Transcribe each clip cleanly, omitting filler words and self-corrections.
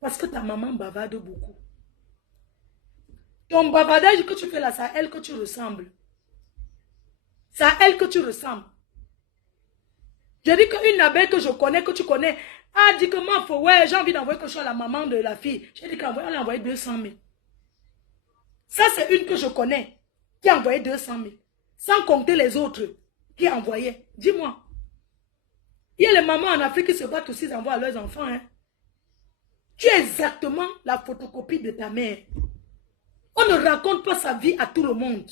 Parce que ta maman bavarde beaucoup. Ton bavardage que tu fais là, c'est à elle que tu ressembles. C'est à elle que tu ressembles. Je dis qu'une abeille que je connais, que tu connais, a dit que moi, faut, ouais, j'ai envie d'envoyer quelque chose à la maman de la fille. J'ai dit qu'elle a envoyé 200 000. Ça, c'est une que je connais, qui a envoyé 200 000. Sans compter les autres qui envoyaient. Dis-moi. Il y a les mamans en Afrique qui se battent aussi, ils envoient à leurs enfants. Hein. Tu es exactement la photocopie de ta mère. On ne raconte pas sa vie à tout le monde.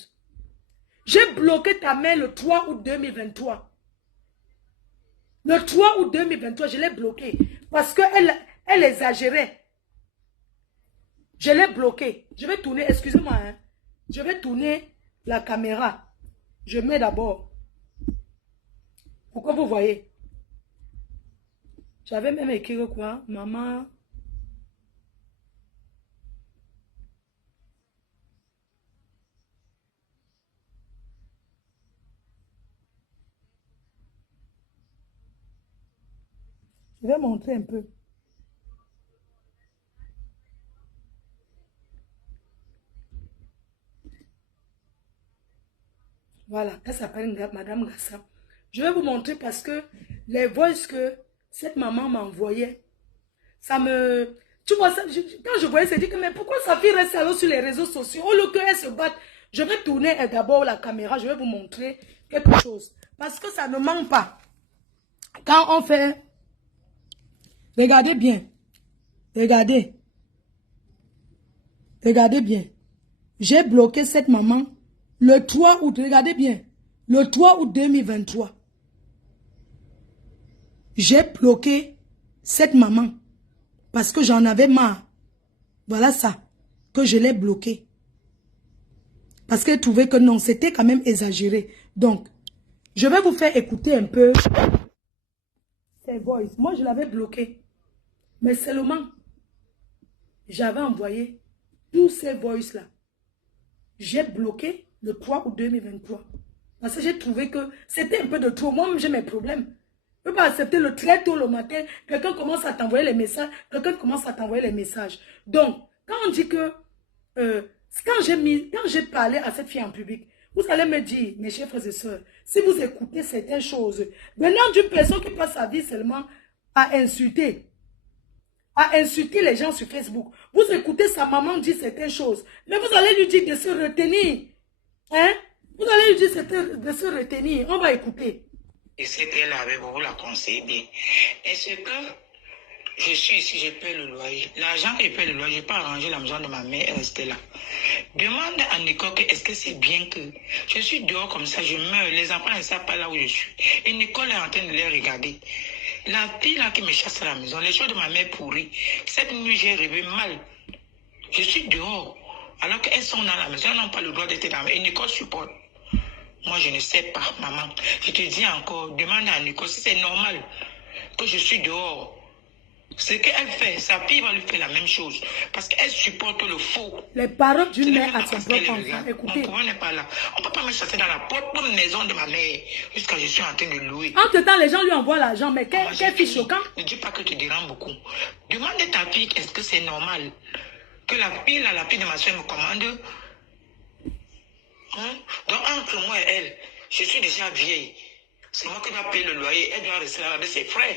J'ai bloqué ta mère le 3 août 2023. Le 3 août 2023, je l'ai bloqué parce qu'elle exagérait. Je l'ai bloqué. Je vais tourner, excusez-moi, hein. Je vais tourner la caméra. Je mets d'abord. Pourquoi vous voyez? J'avais même écrit quoi? Maman. Je vais montrer un peu. Voilà, elle s'appelle Madame Gassa. Je vais vous montrer parce que les voices que cette maman m'envoyait, ça me... Tu vois, ça, quand je voyais, c'est dit que mais pourquoi sa fille reste alors sur les réseaux sociaux? Au lieu qu'elle se batte, je vais tourner d'abord la caméra, je vais vous montrer quelque chose. Parce que ça ne manque pas. Quand on fait... Regardez bien. Regardez. Regardez bien. J'ai bloqué cette maman le 3 août. Regardez bien. Le 3 août 2023. J'ai bloqué cette maman. Parce que j'en avais marre. Voilà ça. Que je l'ai bloqué. Parce qu'elle trouvait que non, c'était quand même exagéré. Donc, je vais vous faire écouter un peu ces voices. Moi, je l'avais bloqué. Mais seulement, j'avais envoyé tous ces voices-là. J'ai bloqué le 3 août 2023. Parce que j'ai trouvé que c'était un peu de trop. Moi-même, j'ai mes problèmes. Je ne peux pas accepter le très tôt le matin. Quelqu'un commence à t'envoyer les messages. Quelqu'un commence à t'envoyer les messages. Donc, quand on dit que... quand j'ai parlé à cette fille en public, vous allez me dire, mes chers frères et sœurs, si vous écoutez certaines choses, venant d'une personne qui passe sa vie seulement à insulter les gens sur Facebook, vous écoutez sa maman dire certaines choses, mais vous allez lui dire de se retenir. Hein? Vous allez lui dire de se retenir. On va écouter. Et c'était là avec vous, la conseille bien. Est-ce que je suis ici, je paie le loyer. L'argent que je paie le loyer, je n'ai pas arrangé la maison de ma mère, elle restait là. Demande à Nicole est-ce que c'est bien que je suis dehors comme ça, je meurs, les enfants ne savent pas là où je suis. Et Nicole est en train de les regarder. La fille là qui me chasse à la maison, les choses de ma mère pourries. Cette nuit, j'ai rêvé mal. Je suis dehors. Alors qu'elles sont dans la maison, elles n'ont pas le droit d'être dans la maison. Et Nicole supporte. Moi, je ne sais pas, maman. Je te dis encore, demande à Nicole si c'est normal que je suis dehors. Ce qu'elle fait, sa fille va lui faire la même chose. Parce qu'elle supporte le faux. Les paroles d'une mère à son propre enfant. Écoutez. Mon n'est pas là. On ne peut pas me chasser dans la propre maison de ma mère jusqu'à ce que je suis en train de louer. Entre-temps, les gens lui envoient l'argent. Mais quelle fille choquante. Ne dis pas que tu déranges beaucoup. Demande à ta fille, est-ce que c'est normal que la fille de ma soeur me commande? Hein? Donc, entre moi et elle, je suis déjà vieille. C'est moi qui dois payer le loyer. Elle doit rester là avec ses frères.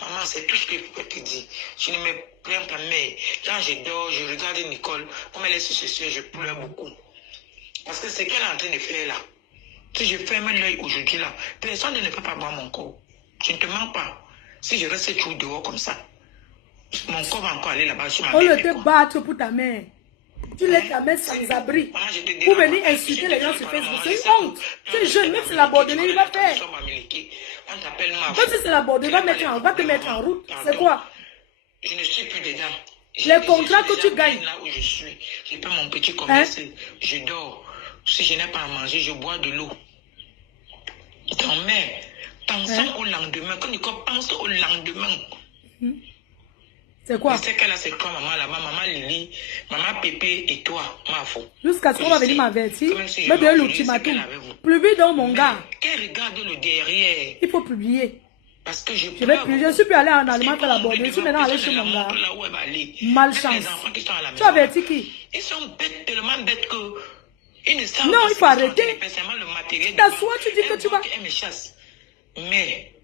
Maman, c'est tout ce que je peux te dire. Je ne me plains pas, mais quand je dors, je regarde Nicole, comme elle est sur ce ciel, je pleure beaucoup. Parce que c'est qu'elle est en train de faire là. Si je ferme l'œil aujourd'hui là, personne ne peut pas voir mon corps. Je ne te mens pas. Si je reste toujours dehors comme ça, mon corps va encore aller là-bas sur ma mère. On ne te battre pour ta mère. Tu laisses ta mère sans abri. Pour venir insulter les gens sur Facebook. C'est une honte. Tu es jeune, même si la bordelée, il va faire. Même si c'est la bordelée, va te mettre en route. C'est quoi? Je ne suis plus dedans. Les contrats que tu gagnes. Là où je suis, je fais mon petit commerce, je dors. Si je n'ai pas à manger, je bois de l'eau. Ton mère, pensons au lendemain. Quand Nicole pense au lendemain. C'est quoi? Je sais qu'elle a c'est quoi maman là-bas, maman Lily, maman Pépé et toi, ma faux. Jusqu'à ce qu'on va venir m'avertir. Me donner l'ultimatum. Publie dans mon gars. Qu'elle regarde le derrière. Il faut publier. Parce que je ne suis plus allé en Allemagne faire la bonne. Je suis maintenant allé chez mon gars. Malchance. Tu avais dit qui? Ils sont bêtes, tellement bêtes que... Ils ne savent non, il faut arrêter. Tu t'assois, tu dis que tu vas... Elle me chasse. Mais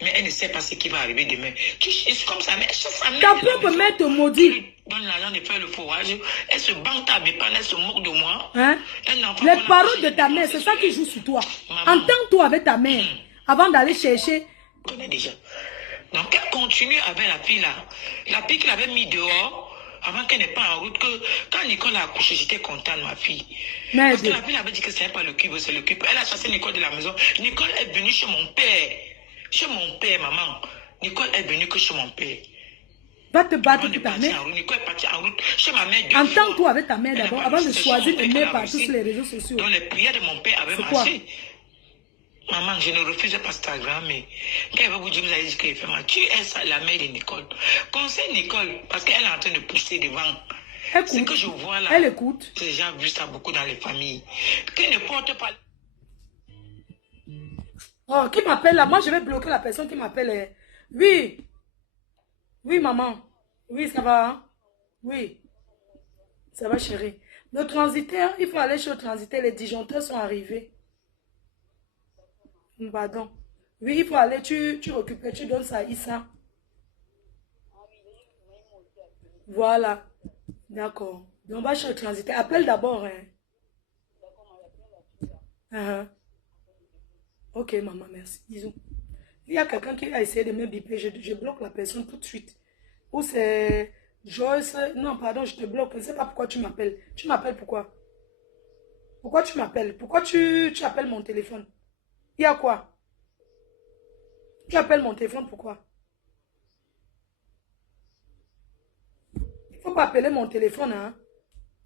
elle ne sait pas ce qui va arriver demain. C'est comme ça, mais elle chasse sa mère. Ta propre mère te maudit. Donne l'argent de faire le fourrage. Elle se bante à Bépan, elle se moque de moi. Hein? Les paroles de ta mère, c'est ça qui joue sur toi. Entends-toi avec ta mère avant d'aller chercher. Je connais déjà. Donc elle continue avec la fille là. La fille qu'il avait mis dehors avant qu'elle n'ait pas en route. Que quand Nicole a accouché, j'étais contente, ma fille. Parce que la fille avait dit que ce n'est pas le cube, c'est le cube. Elle a chassé Nicole de la maison. Nicole est venue chez mon père. Chez mon père, maman. Nicole est venue que chez mon père. Va te battre pour ta mère. Nicole est partie en route chez ma mère. Entends-toi avec ta mère d'abord, avant de choisir tes mères partout sur les réseaux sociaux. Donc les prières de mon père avaient marché. Maman, je ne refuse pas Instagram, mais quand elle va vous dire, vous allez dire qu'elle fait mal. Tu es la mère de Nicole. Conseille Nicole, parce qu'elle est en train de pousser devant. Ce que je vois là, elle écoute. J'ai déjà vu ça beaucoup dans les familles. Qui ne porte pas... Oh, qui m'appelle là? Moi, je vais bloquer la personne qui m'appelle. Oui. Oui, maman. Oui, ça va. Hein? Oui. Ça va, chérie. Le transitaire, il faut aller chez le transitaire. Les disjoncteurs sont arrivés. Pardon. Oui, il faut aller, tu récupères, tu donnes ça à Issa. Voilà. D'accord. Donc, on va chez le transitaire. Appelle d'abord. Hein. Ok, maman, merci. Bisous. Il y a quelqu'un qui a essayé de me biper. Je bloque la personne tout de suite. Ou c'est Joyce. Non, pardon, je te bloque. Je ne sais pas pourquoi tu m'appelles. Tu m'appelles pourquoi? Pourquoi tu m'appelles? Pourquoi tu appelles mon téléphone? Il y a quoi? Tu appelles mon téléphone, pourquoi? Il ne faut pas appeler mon téléphone, hein?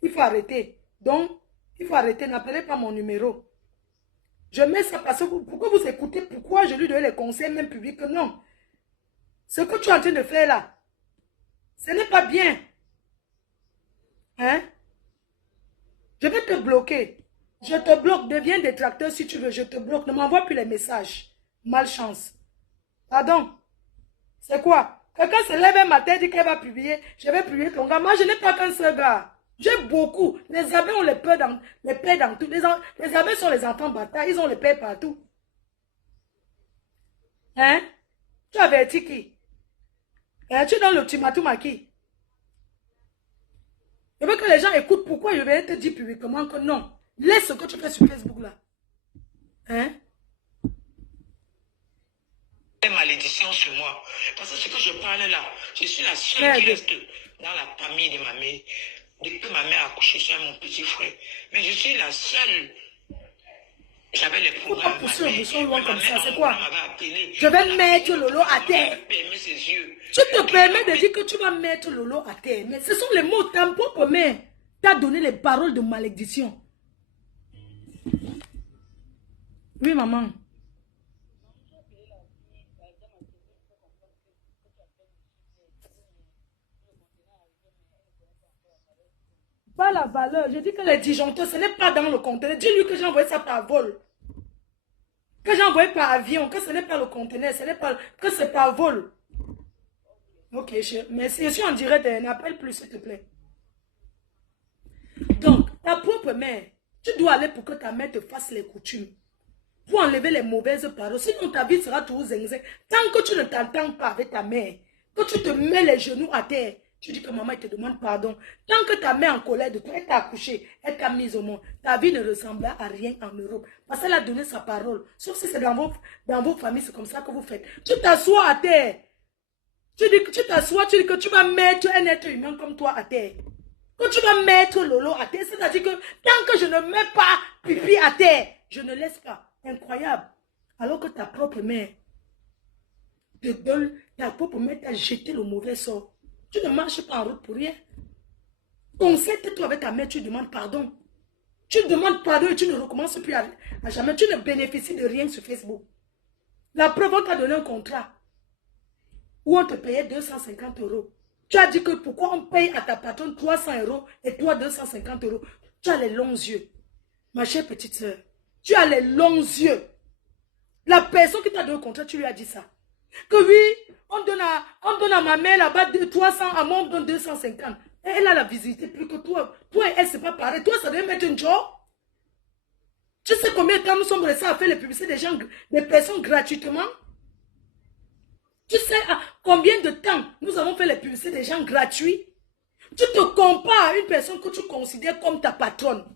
Il faut arrêter. Donc, il faut arrêter. N'appelez pas mon numéro. Je mets ça parce que pourquoi vous écoutez? Pourquoi je lui donne les conseils même publics? Non. Ce que tu es en train de faire là, ce n'est pas bien. Hein? Je vais te bloquer. Je te bloque. Deviens détracteur si tu veux. Je te bloque. Ne m'envoie plus les messages. Malchance. Pardon. C'est quoi? Quelqu'un se lève un matin et dit qu'elle va publier. Je vais publier ton gars. Moi, je n'ai pas qu'un seul gars. J'ai beaucoup. Les abeilles ont les pères dans tout. Les abeilles sont les enfants bâtards. Ils ont les pères partout. Hein? Tu avertis qui? Hein? Tu donnes l'ultimatum à qui? Je veux que les gens écoutent pourquoi je vais te dire publiquement que non. Laisse ce que tu fais sur Facebook là. Hein? Malédiction sur moi. Parce que ce que je parle là, je suis la seule qui reste dans la famille de ma mère. Depuis que ma mère a accouché sur mon petit frère. Mais je suis la seule. J'avais les programmes. Pourquoi pousser loin comme ça? C'est quoi? Je vais mettre Lolo à terre. Tu te permets de dire que tu vas mettre Lolo à terre. Mais ce sont les mots. Ta propre mère t'a donné les paroles de malédiction. Oui, maman. Pas la valeur. Je dis que les disjoncteurs, ce n'est pas dans le conteneur. Dis-lui que j'ai envoyé ça par vol. Que j'ai envoyé par avion. Que ce n'est pas le conteneur. Que c'est par vol. Ok, merci. Je suis en direct. N'appelle plus, s'il te plaît. Donc, ta propre mère, tu dois aller pour que ta mère te fasse les coutumes. Pour enlever les mauvaises paroles. Sinon, ta vie sera toujours zing-zing. Tant que tu ne t'entends pas avec ta mère, que tu te mets les genoux à terre, tu dis que maman te demande pardon. Tant que ta mère en colère de toi, elle t'a accouché, elle t'a mise au monde, ta vie ne ressemblera à rien en Europe. Parce qu'elle a donné sa parole. Sauf si c'est dans vos familles, c'est comme ça que vous faites. Tu t'assois à terre. Tu dis que tu t'assois, tu dis que tu vas mettre un être humain comme toi à terre. Que tu vas mettre Lolo à terre, c'est-à-dire que tant que je ne mets pas pipi à terre, je ne laisse pas. Incroyable. Alors que ta propre mère te donne, ta propre mère t'a jeté le mauvais sort. Tu ne marches pas en route pour rien. Concerte-toi avec ta mère, tu demandes pardon. Tu demandes pardon et tu ne recommences plus à jamais. Tu ne bénéficies de rien sur Facebook. La preuve, on t'a donné un contrat où on te payait 250 €. Tu as dit que pourquoi on paye à ta patronne 300 € et toi 250 €. Tu as les longs yeux. Ma chère petite soeur, tu as les longs yeux. La personne qui t'a donné le contrat, tu lui as dit ça. Que oui, on donne à ma mère là-bas 300, à moi on donne 250. Et elle a la visibilité plus que toi. Toi et elle, c'est pas pareil. Toi, ça devait mettre une job. Tu sais combien de temps nous sommes restés à faire les publicités des personnes gratuitement? Tu sais combien de temps nous avons fait les publicités des gens gratuits? Tu te compares à une personne que tu considères comme ta patronne.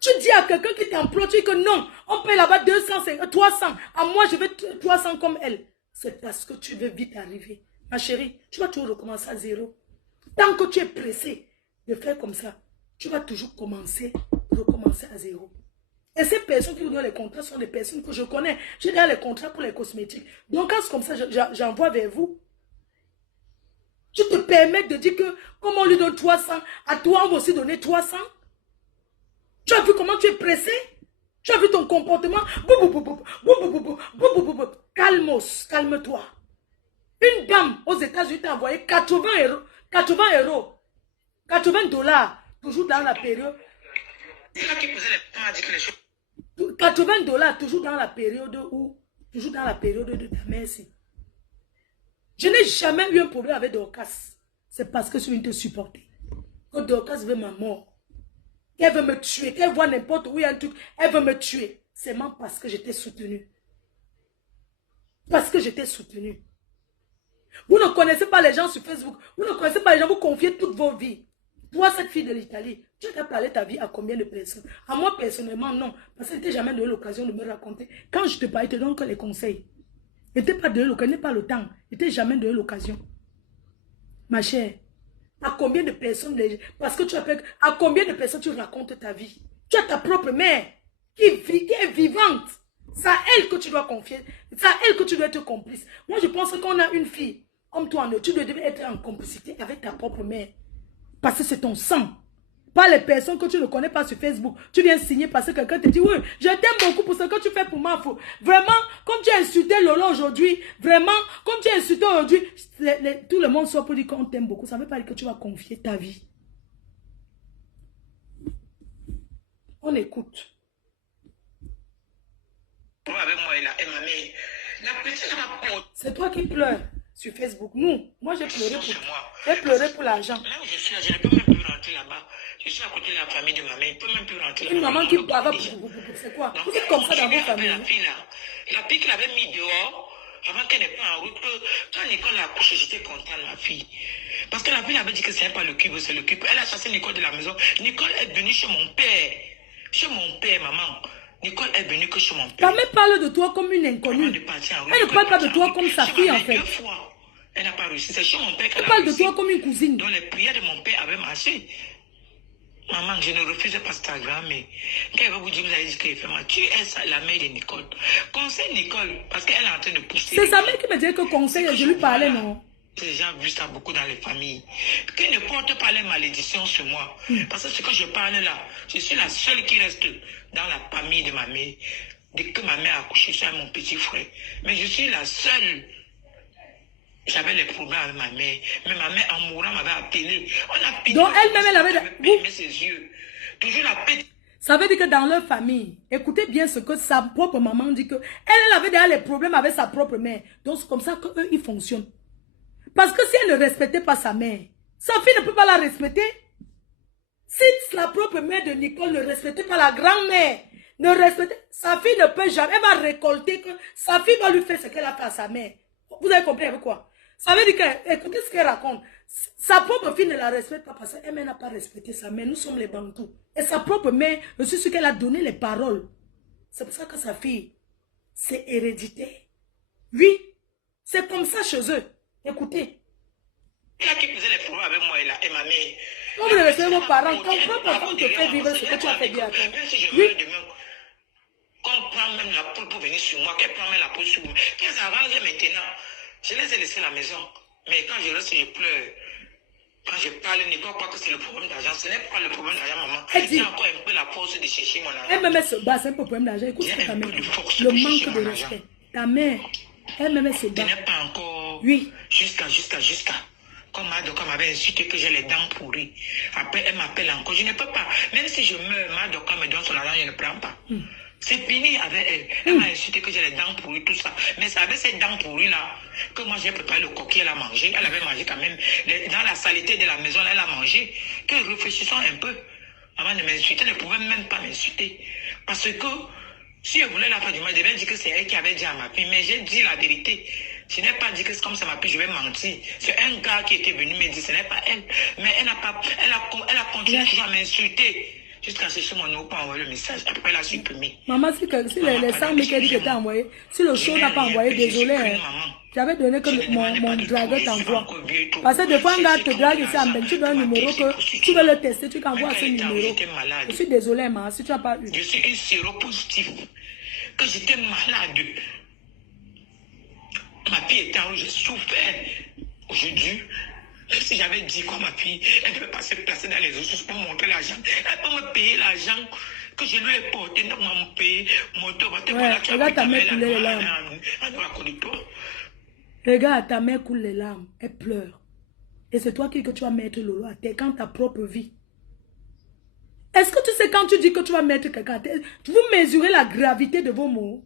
Tu dis à quelqu'un qui t'emploie, tu dis que non, on paye là-bas 250, 300. À moi, je veux 300 comme elle. C'est parce que tu veux vite arriver. Ma chérie, tu vas toujours recommencer à zéro. Tant que tu es pressé de faire comme ça, tu vas toujours recommencer à zéro. Et ces personnes qui vous donnent les contrats sont des personnes que je connais. J'ai déjà les contrats pour les cosmétiques. Donc, quand c'est comme ça, j'envoie vers vous. Tu te permets de dire que, comme on lui donne 300, à toi, on va aussi donner 300. Tu as vu comment tu es pressé? Tu as vu ton comportement? Calmos, calme-toi. Une dame aux États-Unis t'a envoyé 80 euros, 80 dollars, toujours dans la période. 80 dollars, toujours dans la période où, toujours dans la période de ta merci. Je n'ai jamais eu un problème avec Dorcas. C'est parce que je viens te supporter. Que Dorcas veut ma mort. Qu'elle veut me tuer, qu'elle voit n'importe où il y a un truc, elle veut me tuer. C'est même parce que j'étais soutenu. Parce que j'étais soutenu. Vous ne connaissez pas les gens sur Facebook. Vous ne connaissez pas les gens, vous confiez toutes vos vies. Toi, cette fille de l'Italie, tu as parlé ta vie à combien de personnes? À moi, personnellement, non. Parce que je n'ai jamais donné l'occasion de me raconter. Quand je te parlais, je te donne que les conseils. Je n'ai pas donné l'occasion, pas le temps. Je n'ai jamais donné l'occasion. Ma chère. À combien de personnes, parce que tu appelles, à combien de personnes tu racontes ta vie? Tu as ta propre mère qui est vivante. C'est à elle que tu dois confier. C'est à elle que tu dois être complice. Moi, je pense qu'on a une fille comme toi, tu dois être en complicité avec ta propre mère. Parce que c'est ton sang. Pas les personnes que tu ne connais pas sur Facebook. Tu viens signer parce que quelqu'un te dit, oui, je t'aime beaucoup pour ce que tu fais pour moi. Vraiment, comme tu as insulté Lolo aujourd'hui, vraiment, comme tu as insulté aujourd'hui, tout le monde soit pour dire qu'on t'aime beaucoup. Ça ne veut pas dire que tu vas confier ta vie. On écoute. C'est toi qui pleures sur Facebook. Moi j'ai pleuré pour l'argent. Là où je suis, je ne peux même plus rentrer là-bas. Je suis à côté de la famille de ma mère. Je ne peux même plus rentrer là-bas. Une maman qui parle, c'est quoi? Vous êtes comme ça dans vos familles. La fille qui l'avait mis dehors, avant qu'elle n'ait pas en route, quand Nicole a accouché, j'étais contente, ma fille. Parce que la fille avait dit que ce n'est pas le cube, c'est le cube. Elle a chassé Nicole de la maison. Nicole est venue chez mon père. Chez mon père, maman. Nicole est venue que chez mon père. Ta mère parle de toi comme une inconnue. Elle ne parle pas de toi comme sa fille, en fait. Elle n'a pas réussi. C'est chez mon père qu'elle a réussi. Elle parle de toi comme une cousine. Donc les prières de mon père avaient marché. Maman, je ne refuse pas Instagram, mais quand elle va vous dire, vous allez dire qu'elle fait mal. Tu es la mère de Nicole. Conseille Nicole, parce qu'elle est en train de pousser. C'est sa mère qui me disait que conseil, je lui parlais, non? J'ai déjà vu ça beaucoup dans les familles. Qu'elle ne porte pas les malédictions sur moi. Parce que ce que je parle là, je suis la seule qui reste dans la famille de ma mère. Dès que ma mère a accouché, c'est mon petit frère. Mais je suis la seule. J'avais les problèmes avec ma mère. Mais ma mère, en mourant, m'avait appelé. On a payé. Donc elle-même, elle avait fermé ses yeux. Toujours la paix. Ça veut dire que dans leur famille, écoutez bien ce que sa propre maman dit que elle avait déjà les problèmes avec sa propre mère. Donc c'est comme ça qu'eux, ils fonctionnent. Parce que si elle ne respectait pas sa mère, sa fille ne peut pas la respecter. Si la propre mère de Nicole ne respectait pas la grand-mère, ne respectait, sa fille ne peut jamais, elle va récolter que sa fille va lui faire ce qu'elle a fait à sa mère. Vous avez compris avec quoi? Ça veut dire que, écoutez ce qu'elle raconte. Sa propre fille ne la respecte pas parce qu'elle n'a pas respecté sa mère. Nous sommes les Bantous. Et sa propre mère, je suis sûr qu'elle a donné les paroles. C'est pour ça que sa fille, c'est hérédité. Oui, c'est comme ça chez eux. Écoutez. Il y a qui faisait les problèmes avec moi et ma mère. Quand vous respectez vos parents, ton propre enfant te fait vivre ce que tu as fait bien à toi. Même si je meurs demain, qu'on prend même la poule pour venir sur moi, qu'elle prend même la poule sur moi, qu'elle s'avance maintenant. Je les ai laissés à la maison. Mais quand je reste, je pleure. Quand je parle, Nicole croit que c'est le problème d'argent. Ce n'est pas le problème d'argent, maman. C'est encore un peu la force de chercher mon argent. Elle me met ce bas, c'est un peu le problème d'argent. Écoute ce que ta mère dit. Le manque de respect. Ta mère, elle me met ce bas. Je n'ai pas encore. Oui. Jusqu'à. Comme Madoka m'avait insulté que j'ai les dents pourries. Après, elle m'appelle encore. Je ne peux pas. Même si je meurs, Madoka me donne son argent, je ne prends pas. C'est fini avec elle. Elle m'a insulté que j'ai les dents pourries, tout ça. Mais c'est avec ces dents pourries-là que moi j'ai préparé le coquille, elle a mangé. Elle avait mangé quand même. Dans la saleté de la maison, elle a mangé. Que réfléchissons un peu. Avant de m'insulter, elle ne pouvait même pas m'insulter. Parce que si elle voulait la faire du mal, je devais dire que c'est elle qui avait dit à ma fille. Mais j'ai dit la vérité. Je n'ai pas dit que c'est comme ça ma fille, je vais mentir. C'est un gars qui était venu me dire, ce n'est pas elle. Mais elle a continué toujours à m'insulter. Jusqu'à chercher mon nom pour envoyer le message. Après, elle a supprimé. Maman, si les 100 000 qu'elle dit que t'as envoyé, si le show n'a pas envoyé, désolé. J'avais donné que mon dragueur t'envoie. Parce que des fois, un gars te drague ici en Belgique, tu donnes un numéro que tu veux le tester, tu t'envoies ce numéro. Je suis désolé, maman, si tu n'as pas eu. Je suis une séropositive. Que j'étais malade. Ma fille était en rouge, j'ai souffert. Aujourd'hui, si j'avais dit quoi, ma fille, elle ne devait pas se placer dans les ressources pour montrer l'argent. Elle peut me payer l'argent que je lui ai porté, donc me payer mon tour. Regarde ta mère couler les larmes. Regarde ta mère coule les larmes, elle pleure. Et c'est toi qui que tu vas mettre Lolo à terre quand ta propre vie. Est-ce que tu sais quand tu dis que tu vas mettre quelqu'un à terre, vous mesurez la gravité de vos mots?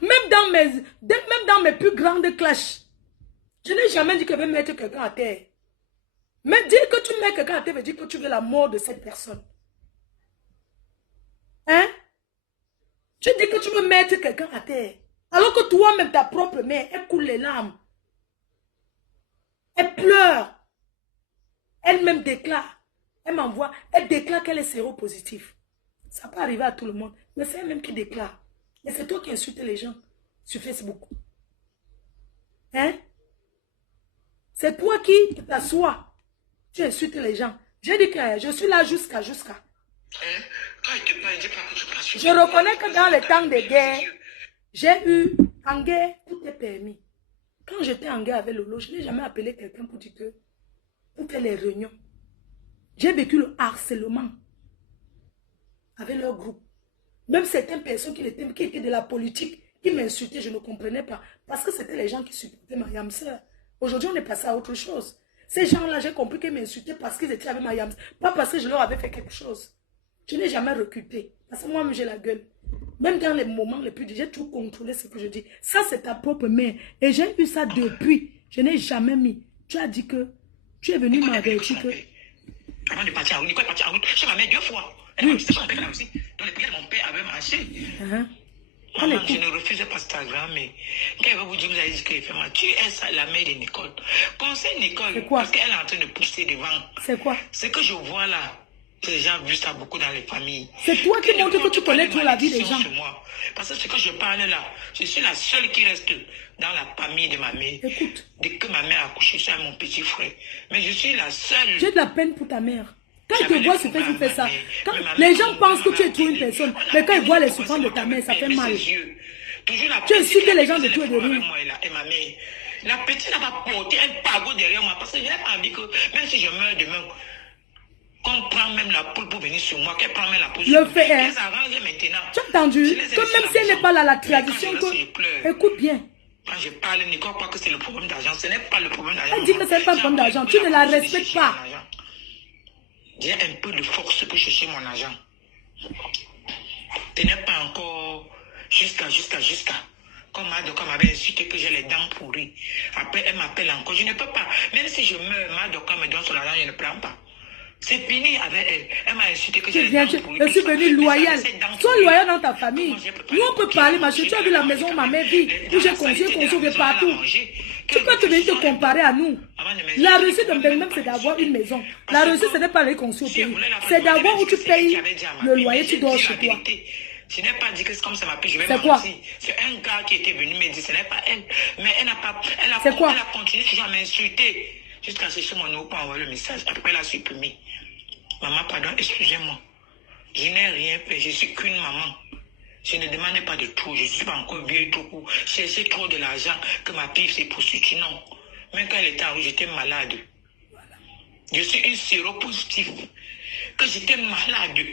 Même dans mes plus grandes clashs, je n'ai jamais dit que je vais mettre quelqu'un à terre. Mais dire que tu mets quelqu'un à terre veut dire que tu veux la mort de cette personne. Hein? Tu dis que tu veux mettre quelqu'un à terre. Alors que toi-même, ta propre mère, elle coule les larmes. Elle pleure. Elle-même déclare. Elle m'envoie. Elle déclare qu'elle est séropositive. Ça peut arriver à tout le monde. Mais c'est elle-même qui déclare. Et c'est toi qui insultes les gens sur Facebook. Hein? C'est toi qui t'assois. Tu insultes les gens. J'ai dit que je suis là jusqu'à. Je reconnais que dans les temps de guerre, j'ai eu en guerre, tout est permis. Quand j'étais en guerre avec Lolo, je n'ai jamais appelé quelqu'un pour dire que pour faire les réunions. J'ai vécu le harcèlement avec leur groupe. Même certaines personnes qui étaient de la politique, qui m'insultaient, je ne comprenais pas. Parce que c'était les gens qui supportaient ma yamseur. Aujourd'hui, on est passé à autre chose. Ces gens-là, j'ai compris qu'ils m'insultaient parce qu'ils étaient avec ma yamseur. Pas parce que je leur avais fait quelque chose. Je n'ai jamais reculé. Parce que moi-même, j'ai la gueule. Même dans les moments les plus difficiles, j'ai tout contrôlé ce que je dis. Ça, c'est ta propre mère. Et j'ai eu ça depuis. Je n'ai jamais mis. Tu as dit que tu es venu m'avertir que... Avant de partir en route, Nicole est partie en route chez ma mère 2 fois. Elle m'a dit, c'est là aussi. Dans les prières, mon père avait marché. Maman, je ne refusais pas Instagram, mais quand elle va vous dire, vous avez dit qu'elle fait mal. Tu es la mère de Nicole. Conseille Nicole, parce qu'elle est en train de pousser devant. C'est quoi? Ce que je vois là, les gens ont vu ça beaucoup dans les familles. C'est toi qui montres que tu connais toute la vie des gens. Parce que ce que je parle là, je suis la seule qui reste dans la famille de ma mère. Écoute. Dès que ma mère a accouché, c'est mon petit frère. Mais je suis la seule. J'ai de la peine pour ta mère. Quand ils te voient sur Facebook, tu fais ça. Quand les gens pensent que tu es trop une personne, mais quand ils voient les souffrances de ta mère, ça fait mal. Tu insultes les gens de tout et de rien. La petite n'a pas porté un pago derrière moi parce que je n'ai pas envie que, même si je meurs demain, qu'on prend même la poule pour venir sur moi, qu'elle prend même la poule sur moi. Tu as entendu que même si elle n'est pas là, la tradition, écoute bien. Quand je parle, Nicole croit que c'est le problème d'argent. Ce n'est pas le problème d'argent. Elle dit que ce n'est pas le problème d'argent. Tu ne la respectes pas. J'ai un peu de force que je cherche mon argent. Ce n'est pas encore jusqu'à. Comme Madoka m'avait insulté que j'ai les dents pourries. Après, elle m'appelle encore. Je ne peux pas. Même si je meurs, Madoka me donne son argent, je ne prends pas. C'est fini avec elle. Elle m'a insulté que j'ai les dents pourries. Je suis venue loyale. Sois loyale dans ta famille. Nous, on peut parler, ma chérie. Tu as vu la maison où ma mère vit, où j'ai conçu, partout. Tu peux te venir te comparer à nous. La réussite de même, c'est d'avoir une maison. La réussite, ce n'est pas les conçus au pays. C'est d'avoir où tu payes le loyer, tu dors chez toi. Je n'ai pas dit que c'est comme ça m'a pris, je vais mentir. C'est un gars qui était venu me dire, ce n'est pas elle. Mais elle a continué toujours à m'insulter. Jusqu'à chercher mon nom pour envoyer le message. Après, elle a supprimé. Maman, pardon, excusez-moi. Je n'ai rien fait, je suis qu'une maman. Je ne demandais pas de tout, je ne suis pas encore vieille trop pour chercher trop de l'argent que ma fille s'est poursuivie. Non. Même quand elle était en rouge, j'étais malade. Je suis une séropositive. Que j'étais malade.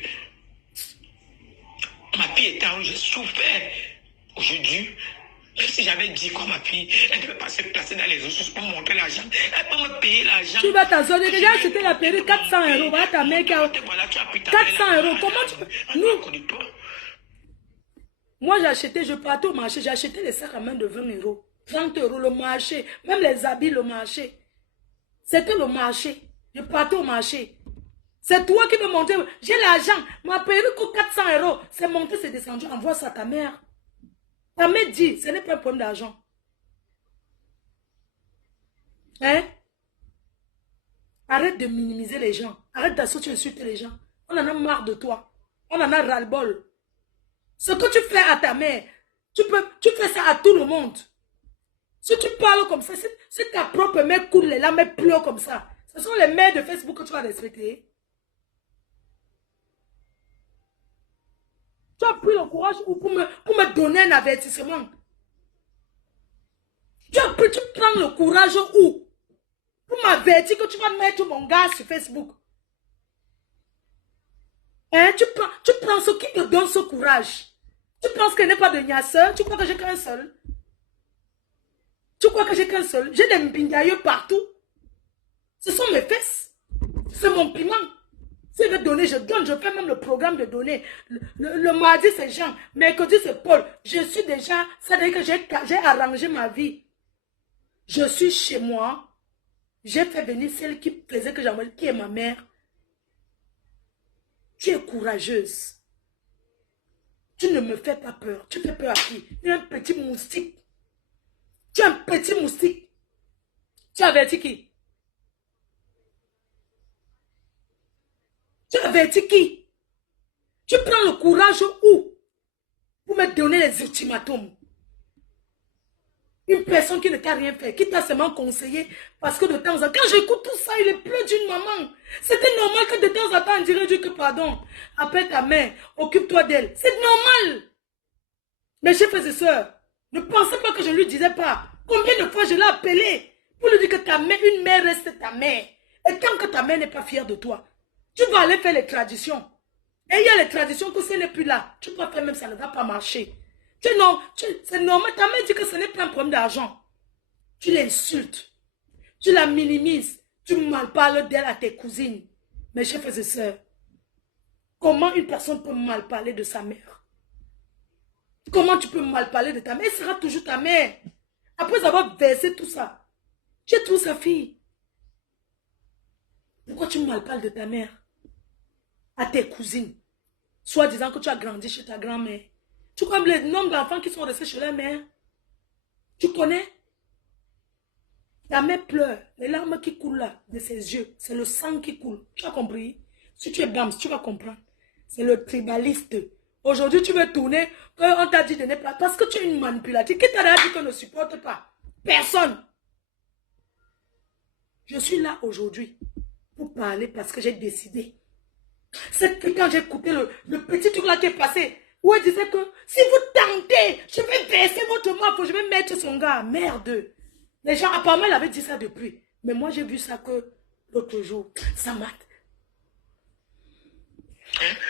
Ma fille était en rouge, j'ai souffert. Aujourd'hui, même si j'avais dit quoi, ma fille, elle ne peut pas se placer dans les ressources pour montrer l'argent. Elle peut me payer l'argent. Tu vas t'assurer. Déjà, c'était la période 400 €. Voilà ta mère qui a 400 €. Comment tu peux... Nous... Moi, j'ai acheté, je partais au marché, j'ai acheté les sacs à main de 20 euros, 30 euros, le marché, même les habits, le marché. C'était le marché. Je partais au marché. C'est toi qui me montais. J'ai l'argent. Ma perruque coûte 400 euros. C'est monté, c'est descendu. Envoie ça à ta mère. Ta mère dit, ce n'est pas un problème d'argent. Hein? Arrête de minimiser les gens. Arrête d'insulter les gens. On en a marre de toi. On en a ras-le-bol. Ce que tu fais à ta mère, tu fais ça à tout le monde. Si tu parles comme ça, si ta propre mère coule les larmes et pleure comme ça, ce sont les mères de Facebook que tu vas respecter. Tu as pris le courage pour me donner un avertissement. Tu prends le courage où? Pour m'avertir que tu vas mettre mon gars sur Facebook. Hein? Tu prends ce qui te donne ce courage. Tu penses qu'il n'y a pas de niasseur? Tu crois que j'ai qu'un seul? Tu crois que j'ai qu'un seul? J'ai des mbindaïeux partout. Ce sont mes fesses. C'est mon piment. Si je veux donner, je donne. Je fais même le programme de donner. Le mardi, c'est Jean. Mercredi, c'est Paul. Je suis déjà... Ça veut dire que j'ai arrangé ma vie. Je suis chez moi. J'ai fait venir celle qui faisait que j'envoie, qui est ma mère. Tu es courageuse. Tu ne me fais pas peur. Tu fais peur à qui? Tu es un petit moustique. Tu es un petit moustique. Tu avertis qui? Tu avertis qui? Tu prends le courage où? Pour me donner les ultimatums. Une personne qui ne t'a rien fait, qui t'a seulement conseillé, parce que de temps en temps, quand j'écoute tout ça, il est plus d'une maman. C'était normal que de temps en temps, on dirait Dieu que pardon, appelle ta mère, occupe-toi d'elle. C'est normal. Mes chers frères et sœurs, ne pensez pas que je ne lui disais pas. Combien de fois je l'ai appelé pour lui dire que ta mère, une mère reste ta mère. Et tant que ta mère n'est pas fière de toi, tu vas aller faire les traditions. Et il y a les traditions que ce n'est plus là. Tu peux faire même, ça ne va pas marcher. C'est normal, ta mère dit que ce n'est pas un problème d'argent. Tu l'insultes. Tu la minimises. Tu mal parles d'elle à tes cousines. Mes chers frères et sœurs, comment une personne peut mal parler de sa mère? Comment tu peux mal parler de ta mère? Elle sera toujours ta mère. Après avoir versé tout ça, tu es toujours sa fille. Pourquoi tu mal parles de ta mère? À tes cousines. Soit disant que tu as grandi chez ta grand-mère. Tu connais le nombre d'enfants qui sont restés chez leur mère? Tu connais? Ta mère pleure. Les larmes qui coulent là, de ses yeux, c'est le sang qui coule. Tu as compris? Si tu es bams, tu vas comprendre. C'est le tribaliste. Aujourd'hui, tu veux tourner, on t'a dit de ne pas. Parce que tu es une manipulatrice. Qui t'a dit qu'on ne supporte pas? Personne. Je suis là aujourd'hui pour parler parce que j'ai décidé. C'est que quand j'ai écouté le petit truc là qui est passé, où elle disait que si vous tentez, je vais verser votre mort, je vais mettre son gars. Merde. Les gens, apparemment, elle avait dit ça depuis. Mais moi, j'ai vu ça que l'autre jour. Ça m'a...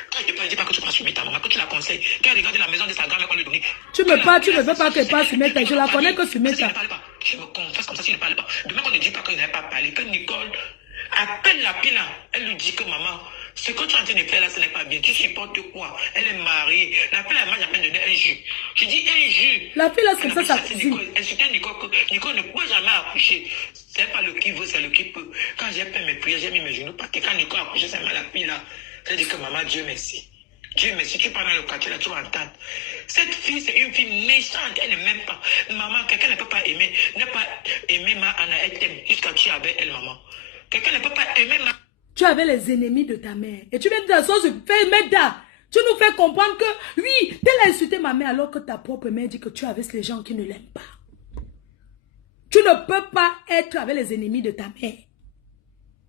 Quand je ne dis pas que tu passes sur ta maman, que tu la conseilles, qu'elle regarde la maison de sa grand-mère qu'on lui donne. Tu ne veux pas qu'elle passe sur Meta. Je la connais que sur Meta. Je me confesse comme ça s'il ne parle pas. Demain, qu'on ne dit pas qu'il n'avait pas parlé, que Nicole appelle la pile, elle lui dit que maman, ce que tu es en train de faire là, ce n'est pas bien. Tu supportes quoi? Elle est mariée. La fille, elle m'a jamais donné un jus. Je dis un jus. La fille là, c'est ça, sa cousine. Elle soutient Nicole que Nicole ne peut jamais accoucher. C'est pas le qui veut, c'est le qui peut. Quand j'ai fait mes prières, j'ai mis mes genoux. Parce que quand Nicole a accouché, c'est la fille là. J'ai dit que maman, Dieu merci. Dieu merci, tu parles dans le quartier là, tu vas entendre. Cette fille, c'est une fille méchante, elle ne m'aime pas. Maman, quelqu'un ne peut pas aimer. Ne pas aimer ma Anna, elle t'aime jusqu'à tu es avec elle, maman. Quelqu'un ne peut pas aimer ma... Tu avais les ennemis de ta mère. Et tu viens de la sauce, tu nous fais comprendre que, oui, t'as insulté ma mère alors que ta propre mère dit que tu es avec les gens qui ne l'aiment pas. Tu ne peux pas être avec les ennemis de ta mère.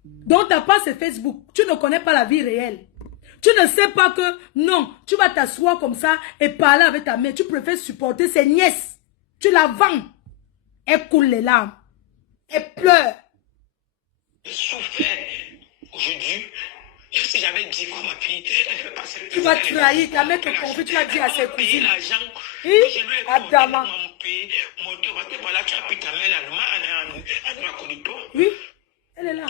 Donc ta part c'est Facebook. Tu ne connais pas la vie réelle. Tu ne sais pas que, non, tu vas t'asseoir comme ça et parler avec ta mère. Tu préfères supporter ses nièces. Tu la vends. Elle coule les larmes. Elle pleure. Souffert. Aujourd'hui, si j'avais dit quoi ma fille, elle ne passer. Tu vas trahir, ta mère te confie, tu l'as dit à ses cousines. Oui, Adama. Oui, elle est là.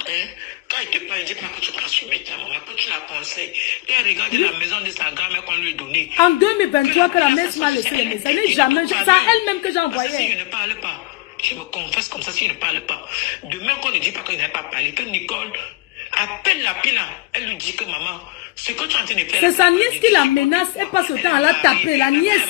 quand elle te parle, dis pas que tu casses ta maman, que tu la conseilles. Elle regarde la maison de sa grand-mère qu'on lui donnait. En 2023, que la mère m'a laissé les messages. Ce n'est jamais, c'est à elle-même que j'ai envoyé. Si je ne parle pas, je me confesse comme ça si je ne parle pas. Demain, qu'on ne dit pas que je n'ai pas parlé, que Nicole appelle la pila, elle lui dit que maman, ce que tu es en train de faire. C'est sa nièce qui la menace, elle passe le temps à la taper, la nièce.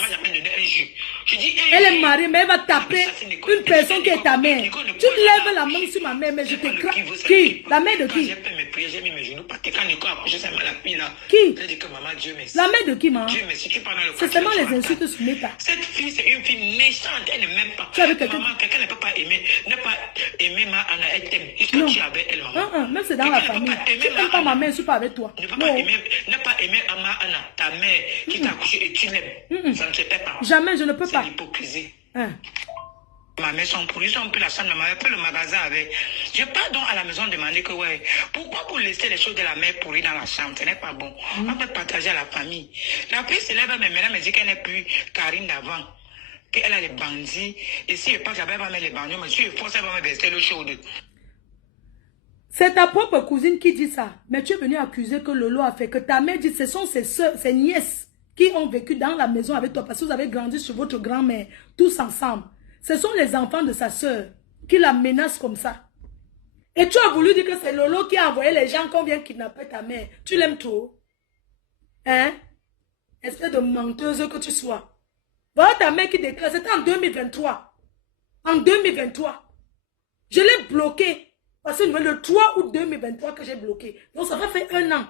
Elle est mariée, mais elle va taper une personne qui est ta mère. Tu lèves la main sur ma mère, mais je te craque. Qui? La mère de qui? J'ai fait mes prières, j'ai mis mes genoux, parce que quand Nicole a accouché, ça m'a la pile. Qui? Elle dit que maman, Dieu merci. La mère de qui, maman? Dieu merci, tu parles dans le c'est seulement les insultes sur Meta. Cette fille, c'est une fille méchante, elle ne m'aime pas. Maman, quelqu'un ne peut pas aimer, ma Anna, elle t'aime. Est-ce que tu es avec elle, maman? Même c'est dans la famille. Tu n'aimes pas ma mère, je ne suis pas avec toi. Ne pas aimer ma Anna, ta mère qui t'a accouché et tu l'aimes. Ça ne se fait pas. Jamais, je ne peux pas. C'est l'hypocrisie. Ma mère sont pourries, on peut la chambre de ma mère, peut le magasin avec. Je pars donc à la maison demander que ouais, pourquoi vous laissez les choses de la mère pourries dans la chambre? Ce n'est pas bon. On peut partager à la famille. La fille se lève, mais maintenant me dit qu'elle n'est plus Karine d'avant. Qu'elle a les bandits. Et si je passe, j'avais pas mettre les bandits, mais si je force, elle va me verser l'eau chaude. C'est ta propre cousine qui dit ça. Mais tu es venu accuser que Lolo a fait, que ta mère dit, ce sont ses soeurs, ses nièces qui ont vécu dans la maison avec toi parce que vous avez grandi sur votre grand-mère, tous ensemble. Ce sont les enfants de sa soeur qui la menacent comme ça. Et tu as voulu dire que c'est Lolo qui a envoyé les gens qu'on vient kidnapper ta mère. Tu l'aimes trop? Hein? Espèce de menteuse que tu sois. Voilà ta mère qui déclare, c'était en 2023. En 2023. Je l'ai bloqué. Parce que c'est le 3 août 2023 que j'ai bloqué. Donc ça va faire 1 an.